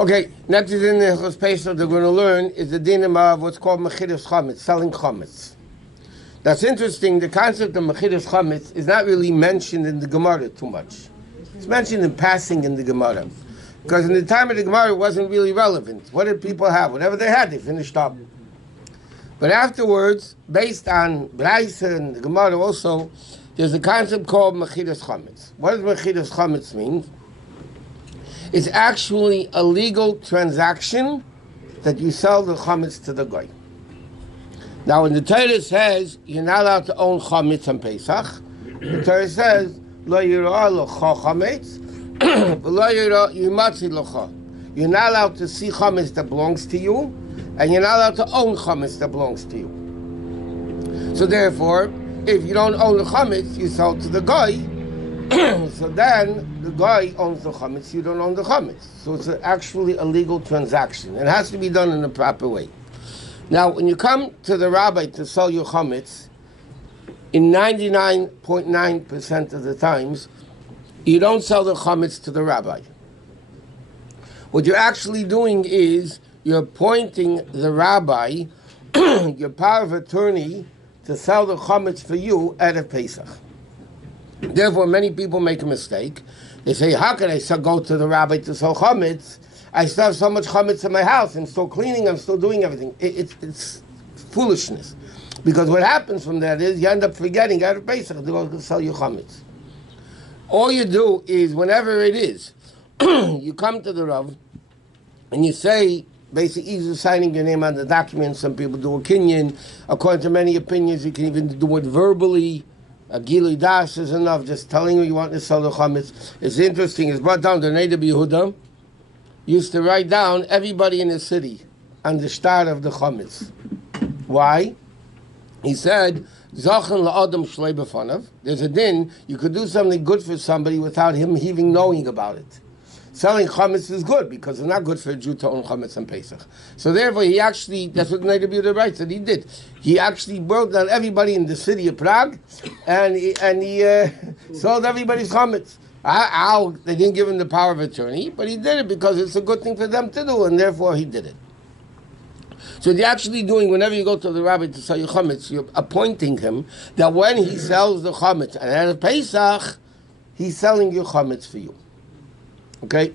Okay, next in the Hilchos Pesach they're going to learn is the dinim of what's called Mechirat Chametz, selling chametz. That's interesting. The concept of Mechirat Chametz is not really mentioned in the Gemara too much. It's mentioned in passing in the Gemara. Because in the time of the Gemara it wasn't really relevant. What did people have? Whatever they had, they finished up. But afterwards, based on Braisa and the Gemara also, there's a concept called Mechirat Chametz. What does Mechirat Chametz mean? It's actually a legal transaction that you sell the chametz to the guy. Now, when the Torah says you're not allowed to own chametz on Pesach, the Torah says lo yirah locha chametz, v'lo yirah yimatzi locha. You're not allowed to see chametz that belongs to you, and you're not allowed to own chametz that belongs to you. So therefore, if you don't own the chametz, you sell to the guy. So then the guy owns the chametz, you don't own the chametz. So it's actually a legal transaction. It has to be done in a proper way. Now, when you come to the rabbi to sell your chametz, in 99.9% of the times, you don't sell the chametz to the rabbi. What you're actually doing is you're appointing the rabbi, your power of attorney, to sell the chametz for you at a Pesach. Therefore, many people make a mistake. They say, how can I go to the rabbi to sell chametz? I still have so much chametz in my house. I'm still cleaning. I'm still doing everything. It's foolishness. Because what happens from that is you end up forgetting out of Pesach to go sell your chametz. All you do is, whenever it is, you come to the Rav and you say, basically, either signing your name on the document. Some people do a kinyan. According to many opinions, you can even do it verbally. A Gilui Das is enough, just telling you want to sell the chametz. It's interesting, it's brought down, the Rabbi Yehuda used to write down everybody in the city on the start of the chametz. Why? He said, Zachan la'adam shlei b'fanav. There's a din, you could do something good for somebody without him even knowing about it. Selling chametz is good, because it's not good for a Jew to own chametz on Pesach. So therefore, he actually, that's what Rabbi Yehuda writes, that he did. He actually brought down everybody in the city of Prague, and he sold everybody's chametz. They didn't give him the power of attorney, but he did it because it's a good thing for them to do, and therefore he did it. So you're actually doing, whenever you go to the rabbi to sell your chametz, you're appointing him that when he sells the chametz, and at a Pesach, he's selling your chametz for you. Okay?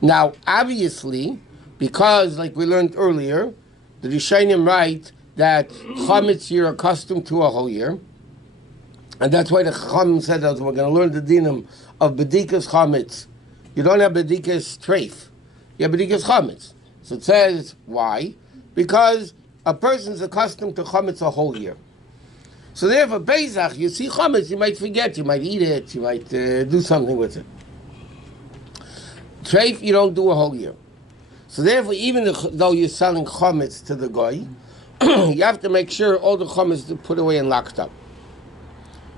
Now, obviously, because, like we learned earlier, the Rishonim write that chametz you're accustomed to a whole year, and that's why the Chacham said that we're going to learn the dinim of bedikas chametz. You don't have bedikas treif, you have bedikas chametz. So it says, why? Because a person's accustomed to chametz a whole year. So therefore, Pesach, you see chametz, you might forget, you might eat it, you might do something with it. Treif, you don't do a whole year. So therefore, even though you're selling chametz to the guy, you have to make sure all the chametz are put away and locked up.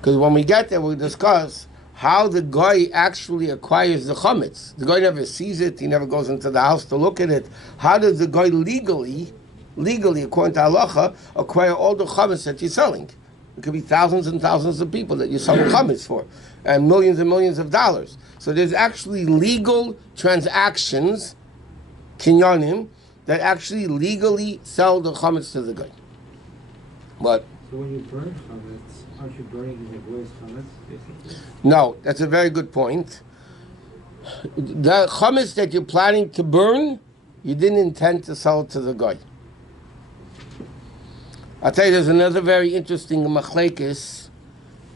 Because when we get there, we'll discuss how the guy actually acquires the chametz. The guy never sees it, he never goes into the house to look at it. How does the guy legally, according to halacha, acquire all the chametz that you're selling? It could be thousands and thousands of people that you're selling chametz for, and millions of dollars. So there's actually legal transactions, kinyanim, that actually legally sell the chametz to the guy. But so when you burn chametz, aren't you burning the guy's chametz, basically? No, that's a very good point. The chametz that you're planning to burn, you didn't intend to sell it to the guy. I'll tell you, there's another very interesting machlekes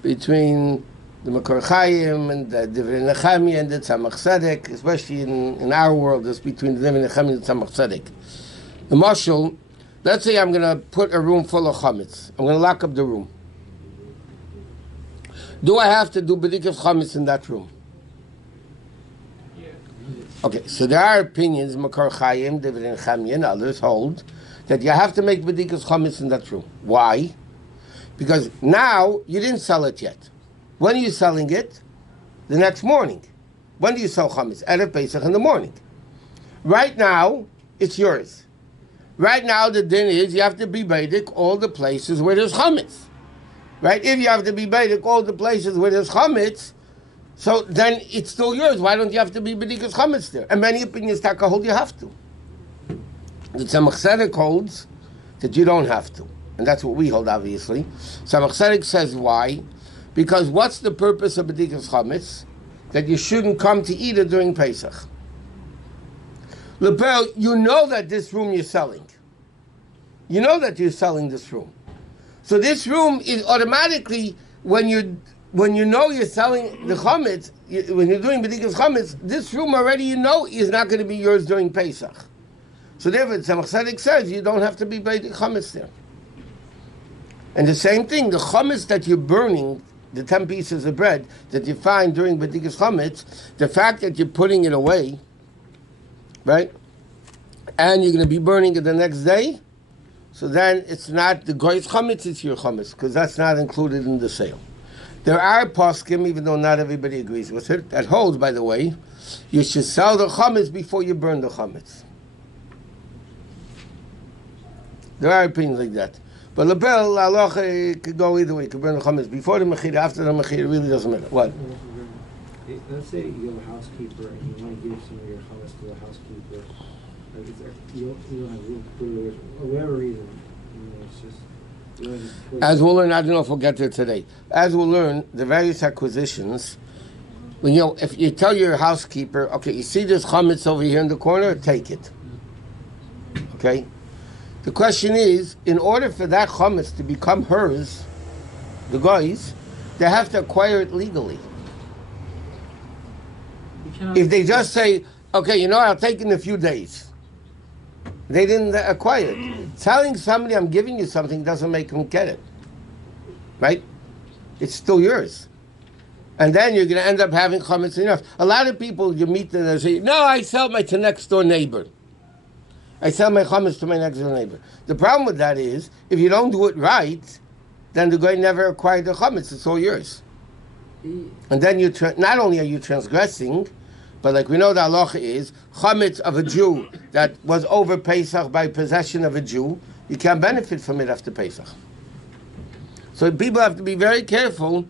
between the Mechirat Chametz and the Divrei Nechemia and the Tzemach Tzedek, especially in our world, it's between the Divrei Nechemia and the Tzemach Tzedek. The mashal, let's say I'm going to put a room full of chametz. I'm going to lock up the room. Do I have to do bedikas chametz in that room? Yeah. Okay, so there are opinions, Mechirat Chametz, Divrei Nechemia, and others hold that you have to make bedikas chametz in that room. Why? Because now you didn't sell it yet. When are you selling it? The next morning. When do you sell chametz? At a Pesach in the morning. Right now, it's yours. Right now, the din is you have to be beidik all the places where there's chametz. Right? If you have to be beidik all the places where there's chametz, So then it's still yours. Why don't you have to be B'dikas Chametz there? And many opinions Taka hold you have to. The Tzemach Tzedek holds that you don't have to. And that's what we hold, obviously. Tzemach Tzedek says why? Because what's the purpose of B'dikas Chametz? That you shouldn't come to eat it during Pesach. Lepel, you know that this room you're selling. You know that you're selling this room. So this room is automatically, when you know you're selling the chametz, when you're doing b'dikas chametz, this room already you know is not going to be yours during Pesach. So therefore, Tzemach Tzedek says you don't have to be b'dikas chametz there. And the same thing, the chametz that you're burning, the 10 pieces of bread that you find during b'dikas chametz, the fact that you're putting it away, right, and you're going to be burning it the next day, so then it's not the goy's chametz, it's your chametz, because that's not included in the sale. There are poskim, even though not everybody agrees with it, that holds, by the way, you should sell the chametz before you burn the chametz. There are opinions like that. But Lebel, Allah could go either way. You could burn the chametz before the mechira, after the mechira, it really doesn't matter. What? Let's say you have a housekeeper and you want to give some of your chametz to the housekeeper. Like you don't have room to put it away for whatever reason. It's just... As we'll learn, I don't know if we'll get there today. As we'll learn, the various acquisitions, when if you tell your housekeeper, okay, you see this chametz over here in the corner, take it. Okay? The question is, in order for that chametz to become hers, the guys, they have to acquire it legally. If they just say, okay, I'll take it in a few days. They didn't acquire it. Telling somebody I'm giving you something doesn't make them get it. Right? It's still yours. And then you're going to end up having chametz enough. A lot of people, you meet them and say, no, I sell my to next door neighbor. I sell my chametz to my next door neighbor. The problem with that is, if you don't do it right, then the guy never acquired the chametz. It's all yours. And then not only are you transgressing, but like we know the halacha is, chametz of a Jew that was over Pesach by possession of a Jew, you can't benefit from it after Pesach. So people have to be very careful,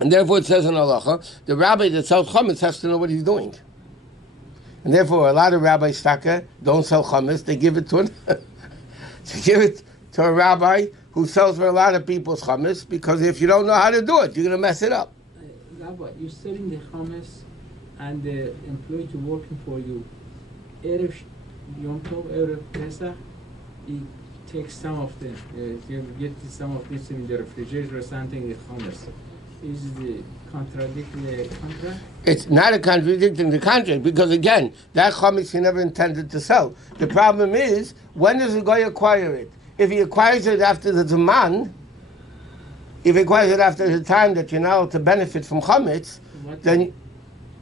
and therefore it says in halacha, the rabbi that sells chametz has to know what he's doing. And therefore a lot of rabbis don't sell chametz, they give it to a rabbi who sells for a lot of people's chametz, because if you don't know how to do it, you're going to mess it up. Rabbi, you're selling the chametz, and the employee working for you, Erev Yom Tov, Erev Pesach, he takes some of them, you get some of this in the refrigerator or something, the chametz. Is the contradict the contract? It's not a contradicting the contract, because again, that chametz he never intended to sell. The problem is, when does the guy acquire it? If he acquires it after the Zaman, if he acquires it after the time that you're now to benefit from chametz, then...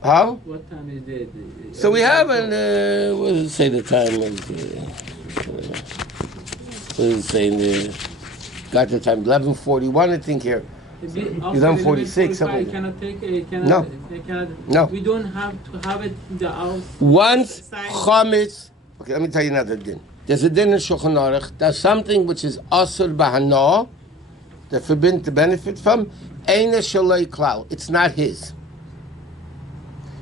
How? What time is it? So we have what does it say the time? What does it say in the... Got the time, 11:41 I think here. 11:46 something. Cannot take it, No. No. We don't have to have it in the house. Once chametz... Okay, let me tell you another din. There's a din in Shulchan Aruch. There's something which is asur b'hana, that forbidden to benefit from. Eina shaloi klal. It's not his.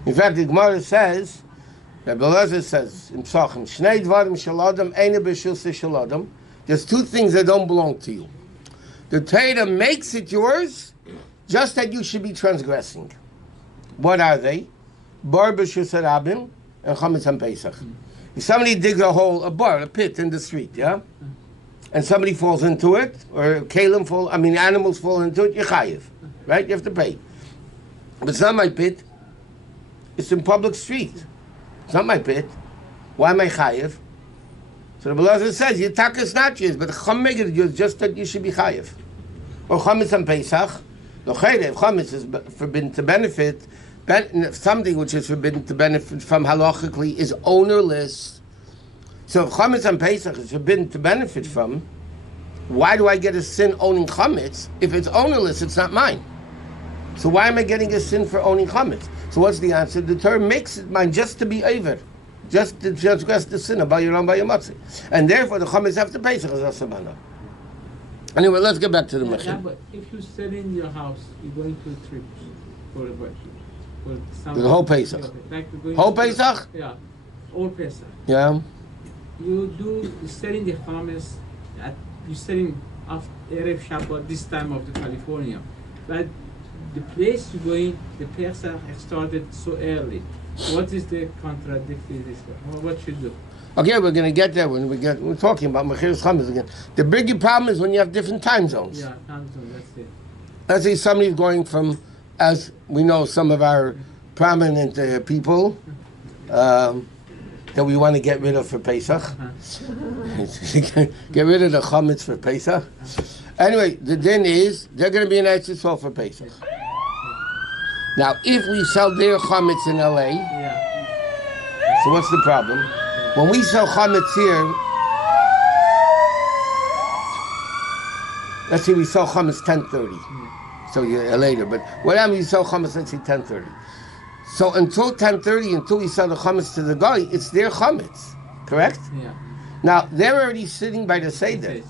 In fact, the Gemara says, Rabbi Elazar says in Pesachim, Shnei dvarim shel adam eina b'shulsa shel adam. There's two things that don't belong to you. The Torah makes it yours, just that you should be transgressing. What are they? Bar b'shulsa rabim and chametz on Pesach. If somebody digs a hole, a pit in the street, yeah, and somebody falls into it, or animals fall into it, you're chayiv, right? You have to pay. But it's not my pit. It's in public street. It's not my pit. Why am I chayiv? So the Belazar says, your taka is not yours, but the chum make it yours just that you should be chayiv. Or chametz on Pesach. No chayre, if chametz is forbidden to benefit, something which is forbidden to benefit from halachically is ownerless. So if chametz on Pesach is forbidden to benefit from, why do I get a sin owning chametz? If it's ownerless, it's not mine. So why am I getting a sin for owning chametz? So what's the answer? The Torah makes it mine just to be over, just to transgress the sin about your own by your matzah. And therefore the chametz after Pesach is asabana. Anyway, let's get back to the mechir. But if you sell in your house, you're going to a trip for a vacation. for some. The whole Pesach. Like going Whole to- Pesach? Yeah, all Pesach. Yeah. You selling the chametz you selling after Erev Shabbat this time of the California, but the place you going, the Pesach started so early. What is the contradictory? What should do? Okay, we're going to get there when we're talking about Mechirat Chametz again. The bigger problem is when you have different time zones. Yeah, time zone, that's it. Let's say somebody's going from, as we know, some of our prominent people that we want to get rid of for Pesach. Get rid of the chametz for Pesach. Anyway, the din is they're going to be in Eretz Yisrael for Pesach. Now, if we sell their chametz in LA, Yeah. so what's the problem? When we sell chametz here, let's say we sell chametz 10:30. So you're later, but whatever you sell chametz, let's say 10:30. So until 10:30, until we sell the chametz to the guy, it's their chametz, correct? Yeah. Now they're already sitting by the seder. Yeah.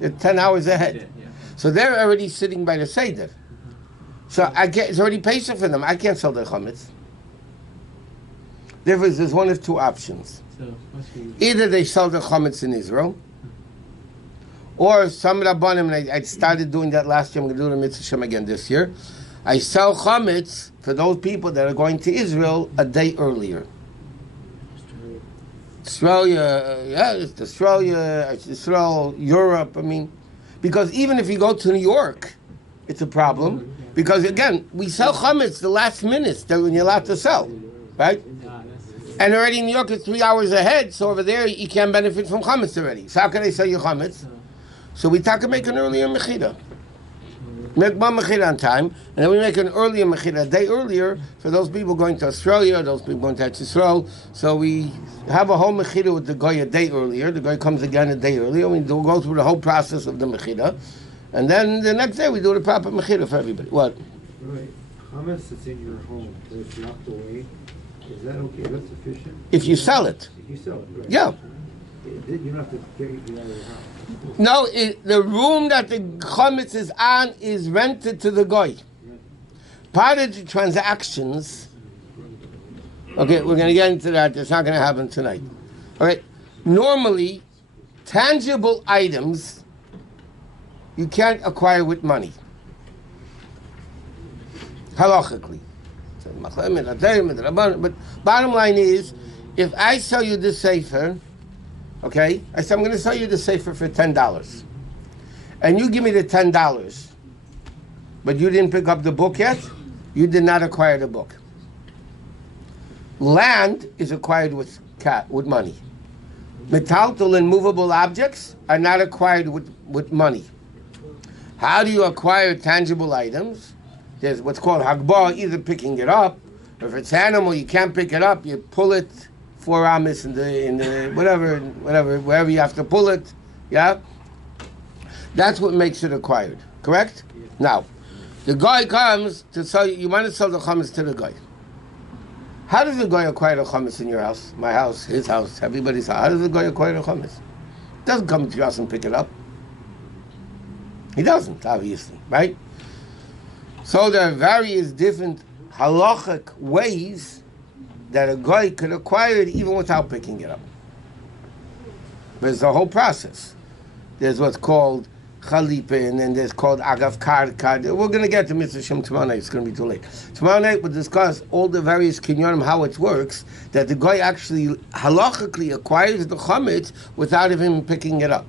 They're 10 hours ahead, Yeah. so they're already sitting by the seder. So it's already Pesach for them. I can't sell their chametz. Therefore, there's one of two options. So what should you do? Either they sell the chametz in Israel, or some Rabbanim, and I started doing that last year, I'm going to do the Mitzvah Shem again this year. I sell chametz for those people that are going to Israel a day earlier. Australia, it's Australia, it's Israel, Europe, I mean, because even if you go to New York, it's a problem, because again, we sell chametz the last minutes that when you're allowed to sell, right? Yeah, that's And already in New York it's 3 hours ahead, so over there you can't benefit from chametz already. So how can I sell you chametz? So we talk to make an earlier mechira. Make one mechira on time, and then we make an earlier mechira a day earlier for those people going to Australia, those people going to Eretz Yisrael. So we have a whole mechira with the guy a day earlier. The guy comes again a day earlier. We go through the whole process of the mechira, and then the next day we do the proper mechira for everybody. What? Right. Chametz that's in your home, that it's locked away, is that okay? That's sufficient? If you sell it. If you sell it, right? Yeah. You don't have to get it out of your house. No, the room that the chametz is on is rented to the guy. Part of the transactions. Okay, we're going to get into that. It's not going to happen tonight. All right. Normally, tangible items you can't acquire with money. Halachically. But bottom line is, if I sell you this sefer, okay, I said I'm going to sell you the sefer for $10, and you give me the $10, but you didn't pick up the book yet, you did not acquire the book. Land is acquired with money. Metaltal and movable objects are not acquired with money. How do you acquire tangible items? There's what's called hagbah, either picking it up, or if it's animal, you can't pick it up, you pull it 4 amis in the wherever you have to pull it, yeah? That's what makes it acquired, correct? Yeah. Now, the guy comes to sell you want to sell the chametz to the guy. How does the guy acquire the chametz in your house, my house, his house, everybody's house? How does the guy acquire the chametz? He doesn't come to your house and pick it up. He doesn't, obviously, right? So there are various different halachic ways that a guy could acquire it even without picking it up. There's a whole process. There's what's called chalipa, and then there's called agav karka. We're going to get to Mitzvah Shem tomorrow night. It's going to be too late. Tomorrow night we'll discuss all the various kinyonim, how it works, that the guy actually halachically acquires the chametz without even picking it up.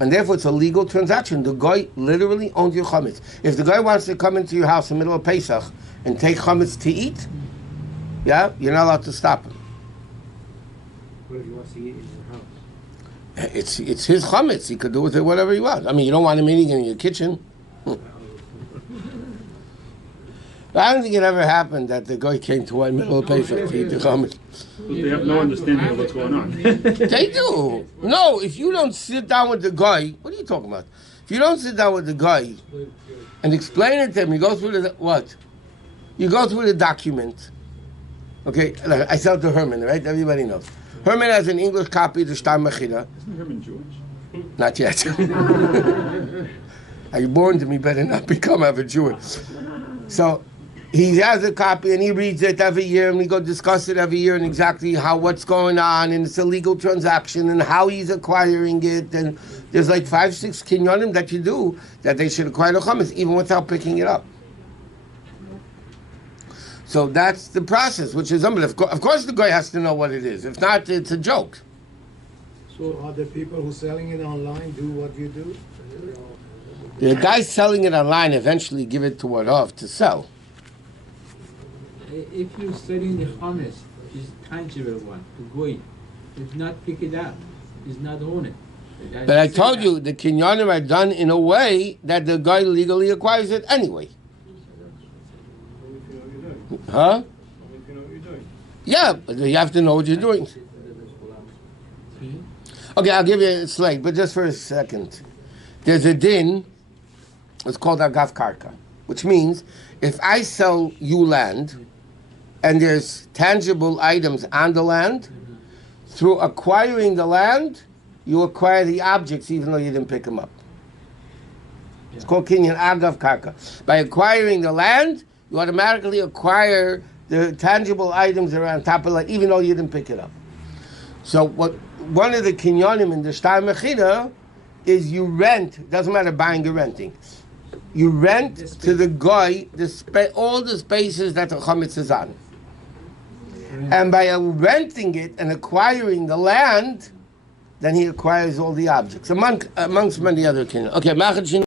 And therefore it's a legal transaction. The guy literally owns your chametz. If the guy wants to come into your house in the middle of Pesach and take chametz to eat, yeah, you're not allowed to stop him. What if he wants to eat it in your house? It's his chametz. He could do with it whatever he wants. I mean, you don't want him eating in your kitchen. I don't think it ever happened that the guy came to one middle of Pesach to eat the chametz. They have no understanding of what's going on. They do. No, if you don't sit down with the guy, what are you talking about? If you don't sit down with the guy and explain it to him, you go through the what? You go through the document. Okay, I sell it to Herman, right? Everybody knows. Herman has an English copy of the Shtar Mechira. Isn't Herman Jewish? Not yet. Are you born to me? Better not become ever Jewish. So, he has a copy and he reads it every year, and we go discuss it every year and exactly what's going on, and it's a legal transaction and how he's acquiring it, and there's like 5-6 kinyonim that you do that they should acquire the chametz even without picking it up. So that's the process, which is unbelievable. Of course the guy has to know what it is. If not, it's a joke. So are the people who selling it online do what you do? The guy selling it online eventually give it to Warav to sell. If you're selling the chametz, it's tangible one, the goy. If not pick it up, it's not own it. But I told you, the kinyonim are done in a way that the guy legally acquires it anyway. Huh? Yeah, but you have to know what you're doing. Okay, I'll give you a slate, but just for a second. There's a din, it's called agav karka, which means if I sell you land and there's tangible items on the land, through acquiring the land, you acquire the objects even though you didn't pick them up. It's called kinyan agav karka. By acquiring the land, you automatically acquire the tangible items that are on top of it, even though you didn't pick it up. So one of the kinyonim in the Shtar Mechira is you rent, doesn't matter buying or renting, you rent to the guy all the spaces that the chametz is on. And by renting it and acquiring the land, then he acquires all the objects, amongst many other kinyonim. Okay,